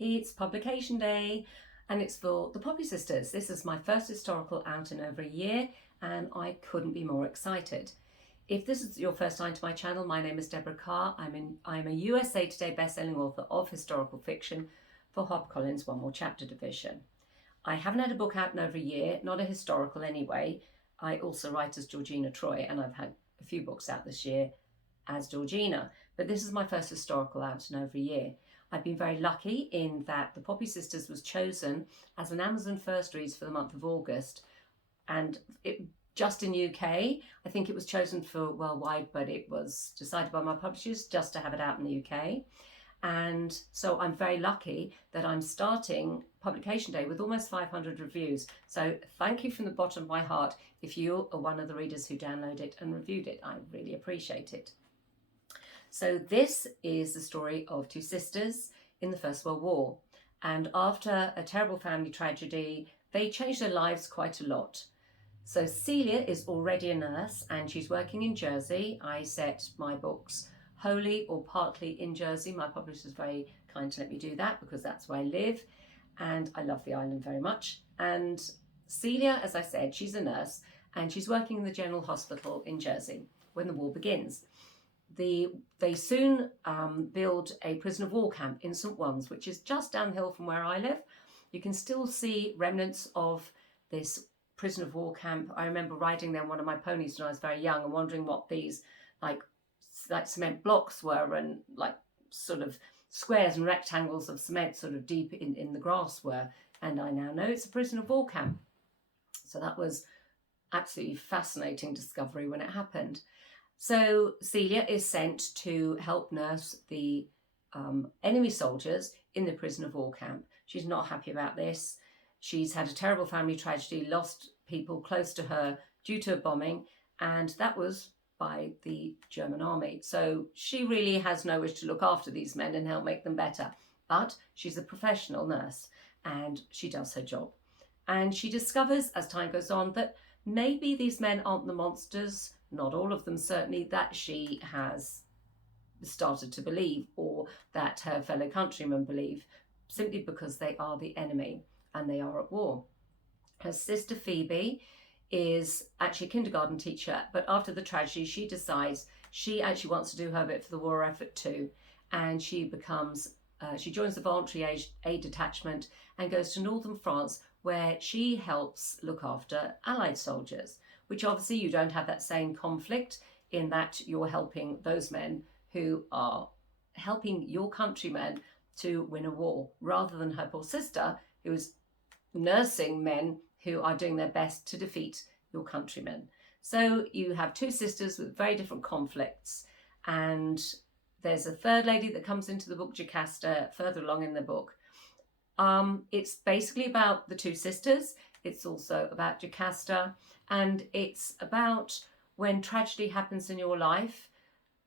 It's publication day and it's for the Poppy Sisters. This is my first historical out in over a year and I couldn't be more excited. If this is your first time to my channel, my name is Deborah Carr. I'm a USA Today bestselling author of historical fiction for HarperCollins' One More Chapter division. I haven't had a book out in over a year, not a historical anyway. I also write as Georgina Troy and I've had a few books out this year as Georgina, but this is my first historical out in over a year. I've been very lucky in that The Poppy Sisters was chosen as an Amazon First Reads for the month of August, and just in UK. I think it was chosen for worldwide, but it was decided by my publishers just to have it out in the UK. And so I'm very lucky that I'm starting publication day with almost 500 reviews. So thank you from the bottom of my heart if you are one of the readers who downloaded it and reviewed it. I really appreciate it. So this is the story of two sisters in the First World War. And after a terrible family tragedy, they changed their lives quite a lot. So Celia is already a nurse and she's working in Jersey. I set my books wholly or partly in Jersey. My publisher is very kind to let me do that because that's where I live and I love the island very much. And Celia, as I said, she's a nurse and she's working in the General Hospital in Jersey when the war begins. They soon build a prisoner of war camp in St. Ones, which is just downhill from where I live. You can still see remnants of this prisoner of war camp. I remember riding there on one of my ponies when I was very young and wondering what these like cement blocks were and like sort of squares and rectangles of cement sort of deep in the grass were. And I now know it's a prisoner of war camp. So that was absolutely fascinating discovery when it happened. So Celia is sent to help nurse the enemy soldiers in the prisoner of war camp. She's not happy about this. She's had a terrible family tragedy, lost people close to her due to a bombing, and that was by the German army. So she really has no wish to look after these men and help make them better. But she's a professional nurse and she does her job. And she discovers as time goes on that maybe these men aren't the monsters, not all of them certainly, that she has started to believe or that her fellow countrymen believe, simply because they are the enemy and they are at war. Her sister Phoebe is actually a kindergarten teacher, but after the tragedy she decides she actually wants to do her bit for the war effort too, and she joins the voluntary aid detachment and goes to northern France where she helps look after Allied soldiers, which obviously you don't have that same conflict in that you're helping those men who are helping your countrymen to win a war, rather than her poor sister who's nursing men who are doing their best to defeat your countrymen. So you have two sisters with very different conflicts, and there's a third lady that comes into the book, Jocasta, further along in the book. It's basically about the two sisters. It's also about Jocasta, and it's about when tragedy happens in your life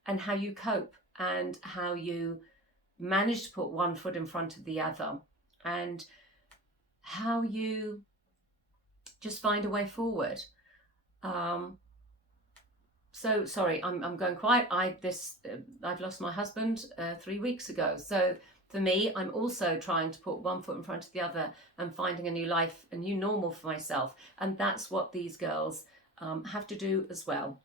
and how you cope and how you manage to put one foot in front of the other and how you just find a way forward. So sorry, I'm going quiet. I've lost my husband 3 weeks ago. So for me, I'm also trying to put one foot in front of the other and finding a new life, a new normal for myself. And that's what these girls have to do as well.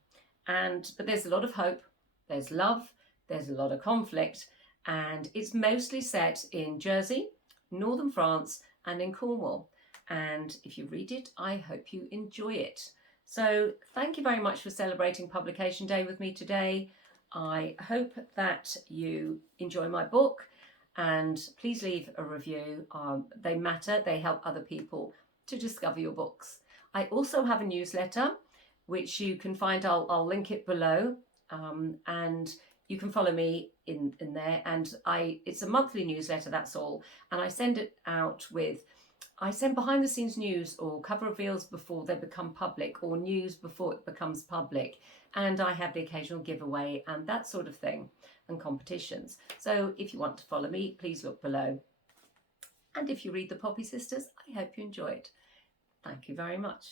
But there's a lot of hope, there's love, there's a lot of conflict, and it's mostly set in Jersey, northern France, and in Cornwall. And if you read it, I hope you enjoy it. So thank you very much for celebrating Publication Day with me today. I hope that you enjoy my book, and please leave a review. They matter, they help other people to discover your books. I also have a newsletter which you can find, I'll link it below, and you can follow me in there. And it's a monthly newsletter, that's all, and I send it out I send behind the scenes news or cover reveals before they become public, or news before it becomes public. And I have the occasional giveaway and that sort of thing, and competitions. So if you want to follow me, please look below. And if you read The Poppy Sisters, I hope you enjoy it. Thank you very much.